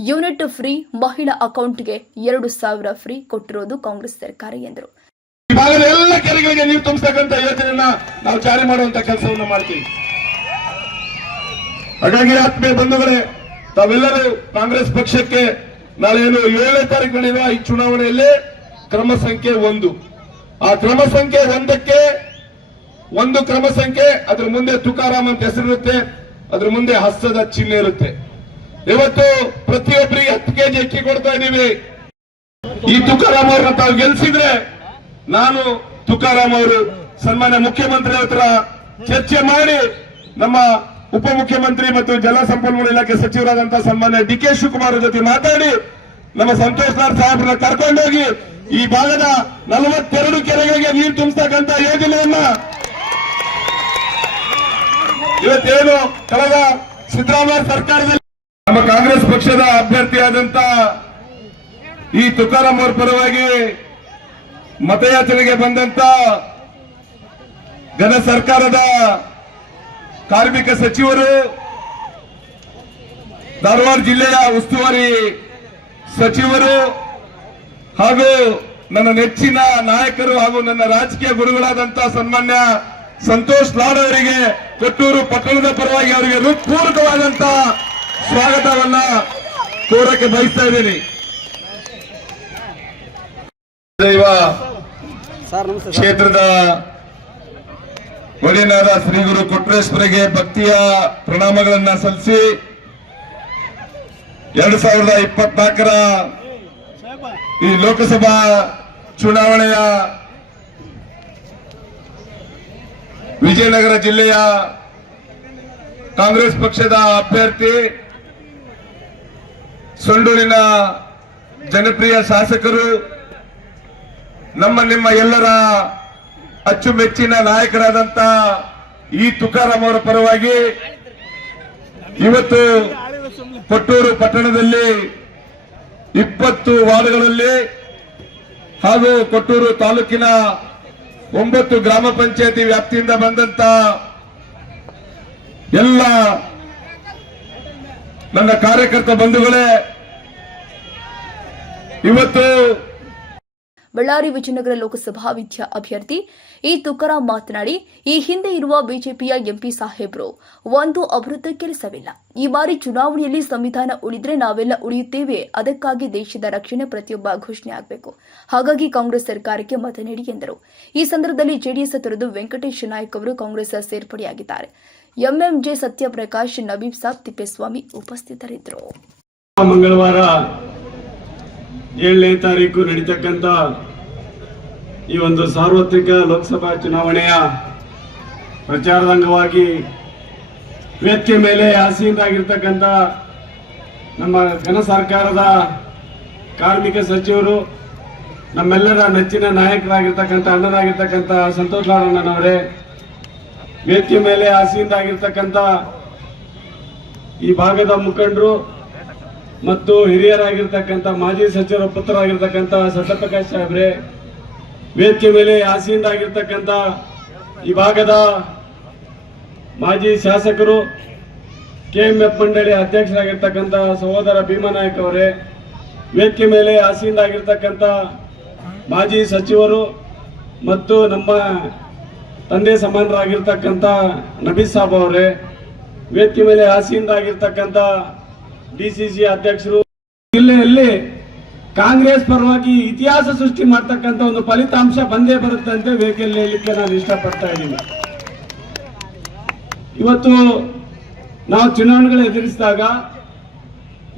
ಯೂನಿಟ್ ಫ್ರೀ ಮಹಿಳಾ ಅಕೌಂಟ್ಗೆ ಎರಡು ಸಾವಿರ ಫ್ರೀ ಕೊಟ್ಟಿರೋದು ಕಾಂಗ್ರೆಸ್ ಸರ್ಕಾರ ಎಂದರು ಎಲ್ಲ ಕೆರೆಗಳಿಗೆ ನೀರು ತುಂಬಿಸ್ತಕ್ಕಂಥ ಯೋಜನೆಯನ್ನ ನಾವು ಜಾರಿ ಮಾಡುವಂತ ಕೆಲಸವನ್ನು ಮಾಡ್ತೀವಿ ಹಾಗಾಗಿ ಆತ್ಮೀಯ ಬಂಧುಗಳೇ ತಾವೆಲ್ಲರೂ ಕಾಂಗ್ರೆಸ್ ಪಕ್ಷಕ್ಕೆ ನಾಳೆ ಏನು ಏಳನೇ ತಾರೀಕು ನಡೆಯುವ ಈ ಚುನಾವಣೆಯಲ್ಲಿ ಕ್ರಮ ಸಂಖ್ಯೆ ಒಂದು ಆ ಕ್ರಮ ಸಂಖ್ಯೆ ಒಂದಕ್ಕೆ ಒಂದು ಕ್ರಮ ಸಂಖ್ಯೆ ಅದ್ರ ಮುಂದೆ ತುಕಾರಾಮ್ ಅಂತ ಹೆಸರಿರುತ್ತೆ ಅದ್ರ ಮುಂದೆ ಹಸ್ತದ ಚಿಹ್ನೆ ಇರುತ್ತೆ ಇವತ್ತು ಪ್ರತಿಯೊಬ್ಬರಿಗೆ ಹತ್ತು ಕೆಜಿ ಅಕ್ಕಿ ಕೊಡ್ತಾ ಇದ್ದೀವಿ ಈ ತುಕಾರಾಮ್ ಅವ್ರನ್ನ ತಾವು ಗೆಲ್ಸಿದ್ರೆ ನಾನು ತುಕಾರಾಮ್ ಅವರು ಸನ್ಮಾನ್ಯ ಮುಖ್ಯಮಂತ್ರಿ ಹತ್ರ ಚರ್ಚೆ ಮಾಡಿ ನಮ್ಮ ಉಪಮುಖ್ಯಮಂತ್ರಿ ಮತ್ತು ಜಲಸಂಪನ್ಮೂಲ ಇಲಾಖೆ ಸಚಿವರಾದಂತಹ ಸನ್ಮಾನ್ಯ ಡಿ ಕೆ ಶಿವಕುಮಾರ್ ಜೊತೆ ಮಾತಾಡಿ ನಮ್ಮ ಸಂತೋಷ್ ನಾರ್ ಸಾಹೇಬ್ರನ್ನ ಕರ್ಕೊಂಡೋಗಿ ಈ ಭಾಗದ ನಲವತ್ತೆರಡು ಕೆರೆಗಳಿಗೆ ನೀರು ತುಂಬಿಸ್ತಕ್ಕಂಥ ಯೋಜನೆಯನ್ನ ಇವತ್ತೇನು ಕಳೆದ ಸಿದ್ದರಾಮಯ್ಯ ಸರ್ಕಾರದಲ್ಲಿ ನಮ್ಮ ಕಾಂಗ್ರೆಸ್ ಪಕ್ಷದ ಅಭ್ಯರ್ಥಿಯಾದಂತ ಈ ತುಕಾರಾಮ್ ಅವರ ಪರವಾಗಿ ಮತಯಾಚನೆಗೆ ಬಂದಂತ ಘನ ಸರ್ಕಾರದ ಕಾರ್ಮಿಕ ಸಚಿವರು ಧಾರವಾಡ ಜಿಲ್ಲೆಯ ಉಸ್ತುವಾರಿ ಸಚಿವರು ಹಾಗೂ ನನ್ನ ನೆಚ್ಚಿನ ನಾಯಕರು ಹಾಗೂ ನನ್ನ ರಾಜಕೀಯ ಗುರುಗಳಾದಂತಹ ಸನ್ಮಾನ್ಯ ಸಂತೋಷ್ ಲಾಡ್ ಅವರಿಗೆ ಕೊಟ್ಟೂರು ಪಟ್ಟಣದ ಪರವಾಗಿ ಅವರಿಗೆ ಹೃತ್ಪೂರ್ವಕವಾದಂತಹ ಸ್ವಾಗತವನ್ನ ಕೋರಕ್ಕೆ ಬಯಸ್ತಾ ಇದ್ದೀನಿ ದೈವ ಕ್ಷೇತ್ರದ ಒಡೆಯನಾದ ಶ್ರೀ ಗುರು ಕೊಟ್ರೇಶ್ವರಿಗೆ ಭಕ್ತಿಯ ಪ್ರಣಾಮಗಳನ್ನ ಸಲ್ಲಿಸಿ ಎರಡ್ ಸಾವಿರದ ಇಪ್ಪತ್ನಾಲ್ಕರ ಈ ಲೋಕಸಭಾ ಚುನಾವಣೆಯ ವಿಜಯನಗರ ಜಿಲ್ಲೆಯ ಕಾಂಗ್ರೆಸ್ ಪಕ್ಷದ ಅಭ್ಯರ್ಥಿ ಸೊಂಡೂರಿನ ಜನಪ್ರಿಯ ಶಾಸಕರು ನಮ್ಮ ನಿಮ್ಮ ಎಲ್ಲರ ಅಚ್ಚುಮೆಚ್ಚಿನ ನಾಯಕರಾದಂತ ಈ ತುಕಾರಾಮ್ ಅವರ ಪರವಾಗಿ ಇವತ್ತು ಕೊಟ್ಟೂರು ಪಟ್ಟಣದಲ್ಲಿ ಇಪ್ಪತ್ತು ವಾರ್ಡ್ಗಳಲ್ಲಿ ಹಾಗೂ ಕೊಟ್ಟೂರು ತಾಲೂಕಿನ ಒಂಬತ್ತು ಗ್ರಾಮ ಪಂಚಾಯತಿ ವ್ಯಾಪ್ತಿಯಿಂದ ಬಂದಂತ ಎಲ್ಲ ನನ್ನ ಕಾರ್ಯಕರ್ತ ಬಂಧುಗಳೇ ಇವತ್ತು ಬಳ್ಳಾರಿ ವಿಜಯನಗರ ಲೋಕಸಭಾ ವಿದ್ಯಾ ಅಭ್ಯರ್ಥಿ ಈ ತುಕಾರಾಂ ಮಾತನಾಡಿ ಈ ಹಿಂದೆ ಇರುವ ಬಿಜೆಪಿಯ ಎಂಪಿ ಸಾಹೇಬ್ರು ಒಂದು ಅಭಿವೃದ್ಧಿ ಕೆಲಸವಿಲ್ಲ ಈ ಬಾರಿ ಚುನಾವಣೆಯಲ್ಲಿ ಸಂವಿಧಾನ ಉಳಿದ್ರೆ ನಾವೆಲ್ಲ ಉಳಿಯುತ್ತೇವೆ ಅದಕ್ಕಾಗಿ ದೇಶದ ರಕ್ಷಣೆ ಪ್ರತಿಯೊಬ್ಬ ಘೋಷಣೆ ಆಗಬೇಕು ಹಾಗಾಗಿ ಕಾಂಗ್ರೆಸ್ ಸರ್ಕಾರಕ್ಕೆ ಮತ ನೀಡಿ ಎಂದರು ಈ ಸಂದರ್ಭದಲ್ಲಿ ಜೆಡಿಎಸ್ ತೊರೆದು ವೆಂಕಟೇಶ್ ನಾಯಕ್ ಅವರು ಕಾಂಗ್ರೆಸ್ ಸೇರ್ಪಡೆಯಾಗಿದ್ದಾರೆ ಎಂಎಂಜೆ ಸತ್ಯಪ್ರಕಾಶ್ ನಬೀಬ್ ಸಾಬ್ ತಿಪ್ಪೇಸ್ವಾಮಿ ಉಪಸ್ಥಿತರಿದ್ದರು ಮಂಗಳವಾರ ಏಳನೇ ತಾರೀಕು ನಡೀತಕ್ಕಂಥ ಈ ಒಂದು ಸಾರ್ವತ್ರಿಕ ಲೋಕಸಭಾ ಚುನಾವಣೆಯ ಪ್ರಚಾರದ ಅಂಗವಾಗಿ ವೇದಿಕೆ ಮೇಲೆ ಆಸೆಯಿಂದಾಗಿರ್ತಕ್ಕಂಥ ನಮ್ಮ ಘನ ಸರ್ಕಾರದ ಕಾರ್ಮಿಕ ಸಚಿವರು ನಮ್ಮೆಲ್ಲರ ನೆಚ್ಚಿನ ನಾಯಕರಾಗಿರ್ತಕ್ಕಂಥ ಅಣ್ಣನಾಗಿರ್ತಕ್ಕಂಥ ಸಂತೋಷ್ ನಾರಾಯಣನವರೇ ವೇದಿಕೆ ಮೇಲೆ ಆಸೆಯಿಂದಾಗಿರ್ತಕ್ಕಂಥ ಈ ಭಾಗದ ಮುಖಂಡರು ಮತ್ತು ಹಿರಿಯರಾಗಿರ್ತಕ್ಕಂಥ ಮಾಜಿ ಸಚಿವರ ಪುತ್ರರಾಗಿರ್ತಕ್ಕಂಥ ಸತ್ಯಪ್ರಕಾಶ್ ಸಾಹೇಬ್ರೆ ವೇದಿಕೆ ಮೇಲೆ ಆಸೆಯಿಂದ ಆಗಿರ್ತಕ್ಕಂಥ ಈ ಭಾಗದ ಮಾಜಿ ಶಾಸಕರು ಕೆ ಎಂ ಎಫ್ ಮಂಡಳಿ ಅಧ್ಯಕ್ಷರಾಗಿರ್ತಕ್ಕಂಥ ಸಹೋದರ ಭೀಮಾನಾಯಕ್ ಅವರೇ ವೇದಿಕೆ ಮೇಲೆ ಆಸೆಯಿಂದ ಆಗಿರ್ತಕ್ಕಂಥ ಮಾಜಿ ಸಚಿವರು ಮತ್ತು ನಮ್ಮ ತಂದೆ ಸಮಾನರಾಗಿರ್ತಕ್ಕಂಥ ನಬೀಸ್ ಸಾಬ್ ಅವರೇ ವೇದಿಕೆ ಮೇಲೆ ಆಸೆಯಿಂದ ಆಗಿರ್ತಕ್ಕಂಥ ಡಿಸಿಸಿ ಅಧ್ಯಕ್ಷರು ಜಿಲ್ಲೆಯಲ್ಲಿ ಕಾಂಗ್ರೆಸ್ ಪರವಾಗಿ ಇತಿಹಾಸ ಸೃಷ್ಟಿ ಮಾಡ್ತಕ್ಕಂಥ ಒಂದು ಫಲಿತಾಂಶ ಬಂದೇ ಬರುತ್ತೆ ಅಂತ ವೇದಿಕೆಯಲ್ಲಿ ಹೇಳಲಿಕ್ಕೆ ನಾನು ಇಷ್ಟಪಡ್ತಾ ಇದ್ದೀನಿ ಇವತ್ತು ನಾವು ಚುನಾವಣೆಗಳು ಎದುರಿಸಿದಾಗ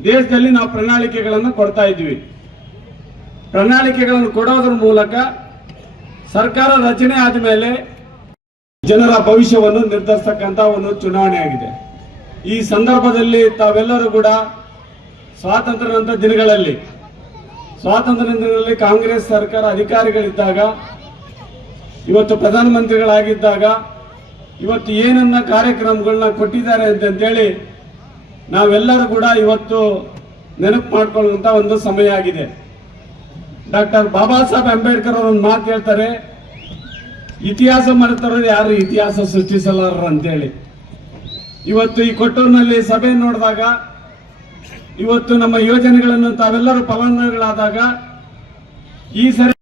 ದೇಶದಲ್ಲಿ ನಾವು ಪ್ರಣಾಳಿಕೆಗಳನ್ನು ಕೊಡ್ತಾ ಇದ್ವಿ ಪ್ರಣಾಳಿಕೆಗಳನ್ನು ಕೊಡೋದ್ರ ಮೂಲಕ ಸರ್ಕಾರ ರಚನೆ ಆದ ಮೇಲೆ ಜನರ ಭವಿಷ್ಯವನ್ನು ನಿರ್ಧರಿಸತಕ್ಕಂತ ಒಂದು ಚುನಾವಣೆ ಆಗಿದೆ ಈ ಸಂದರ್ಭದಲ್ಲಿ ತಾವೆಲ್ಲರೂ ಕೂಡ ನಂತರ ದಿನಗಳಲ್ಲಿ ಸ್ವಾತಂತ್ರ್ಯ ದಿನಗಳಲ್ಲಿ ಕಾಂಗ್ರೆಸ್ ಸರ್ಕಾರ ಅಧಿಕಾರಿಗಳಿದ್ದಾಗ ಇವತ್ತು ಪ್ರಧಾನಮಂತ್ರಿಗಳಾಗಿದ್ದಾಗ ಇವತ್ತು ಏನನ್ನ ಕಾರ್ಯಕ್ರಮಗಳನ್ನ ಕೊಟ್ಟಿದ್ದಾರೆ ಅಂತೇಳಿ ನಾವೆಲ್ಲರೂ ಕೂಡ ಇವತ್ತು ನೆನಪು ಮಾಡ್ಕೊಳ್ಳುವಂತ ಒಂದು ಸಮಯ ಆಗಿದೆ ಡಾಕ್ಟರ್ ಬಾಬಾ ಸಾಹೇಬ್ ಅಂಬೇಡ್ಕರ್ ಅವರೊಂದು ಮಾತು ಹೇಳ್ತಾರೆ ಇತಿಹಾಸ ಮಾಡ್ತಾರೋ ಯಾರು ಇತಿಹಾಸ ಸೃಷ್ಟಿಸಲಾರರು ಅಂತೇಳಿ ಇವತ್ತು ಈ ಕೊಟ್ಟೂರಿನಲ್ಲಿ ಸಭೆ ನೋಡಿದಾಗ ಇವತ್ತು ನಮ್ಮ ಯೋಜನೆಗಳನ್ನು ತಾವೆಲ್ಲರೂ ಫಲಾನುಭವಿಗಳಾದಾಗ ಈ ಸರಿ